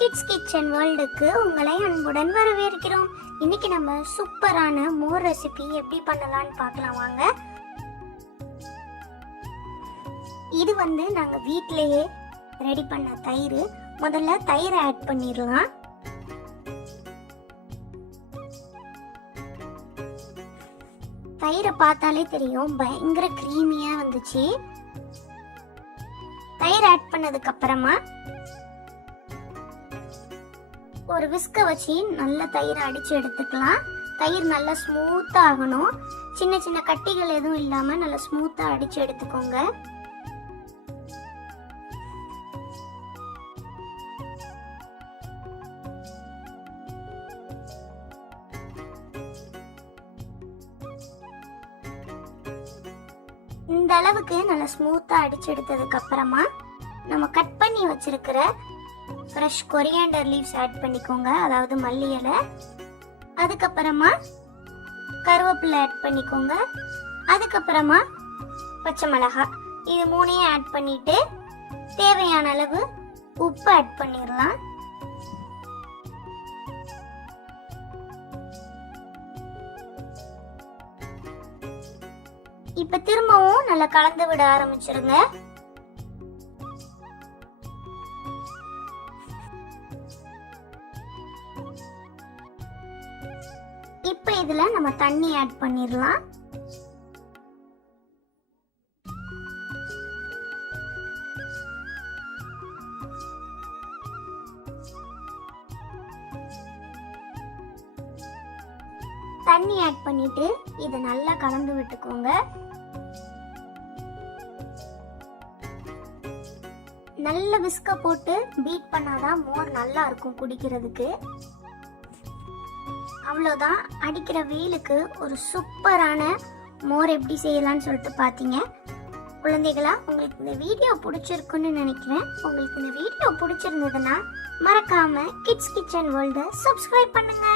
Kids kitchen வேர்ல்டுக்கு உங்களை அன்புடன் வரவேற்கிறோம். இன்னைக்கு நம்ம சூப்பரான மோர் ரெசிபி எப்படி பண்ணலாம்னு பார்க்கலாம் வாங்க. இது நாங்க வீட்லயே ரெடி பண்ண தயிர். முதல்ல தயிரை ஆட் பண்ணிடலாம். தயிரை பார்த்தாலே தெரியும், பயங்கர கிரீமியா வந்துச்சு. தயிர் ஆட் பண்ணதுக்கு அப்புறமா ஒரு விஸ்க வச்சு நல்ல தயிரை அடிச்சு எடுத்துக்கலாம். தயிர் நல்லா ஸ்மூத்தா ஆகணும். சின்ன சின்ன கட்டிகள் எதுவும் இல்லாம நல்லா ஸ்மூத்தா அடிச்சு எடுத்துக்கோங்க. இந்த அளவுக்கு நல்லா ஸ்மூத்தா அடிச்சு எடுத்ததுக்கு அப்புறமா நம்ம கட் பண்ணி வச்சிருக்கிற ஃப்ரெஷ் கொரியாண்டர் லீவ்ஸ் ஆட் பண்ணிக்கோங்க, அதாவது மல்லி இலை. அதுக்கப்புறமா கருவேப்பிலை ஆட் பண்ணிக்கோங்க. அதுக்கப்புறமா பச்சை மிளகாய். இது மூணையும் ஆட் பண்ணிட்டு தேவையான அளவு உப்பு ஆட் பண்ணிடலாம். இப்ப திரும்பவும் நல்லா கலந்து விட ஆரம்பிச்சிருங்க. இப்ப இதுல நம்ம தண்ணி ஆட் பண்ணிடலாம். தண்ணி ஆட் பண்ணிட்டு இதை நல்லா கலந்து விட்டுக்கோங்க. நல்ல விஸ்க போட்டு பீட் பண்ணாதான் மோர் நல்லா இருக்கும் குடிக்கிறதுக்கு. அவ்வளோதான், அடிக்கிற வெயிலுக்கு ஒரு சூப்பரான மோர் எப்படி செய்யலாம்னு சொல்லிட்டு பார்த்தீங்க. குழந்தைகளா, உங்களுக்கு இந்த வீடியோ பிடிச்சிருக்குன்னு நினைக்கிறேன். உங்களுக்கு இந்த வீடியோ பிடிச்சிருந்ததுன்னா மறக்காம கிட்ஸ் கிச்சன் வேர்ல்ட சப்ஸ்கிரைப் பண்ணுங்க.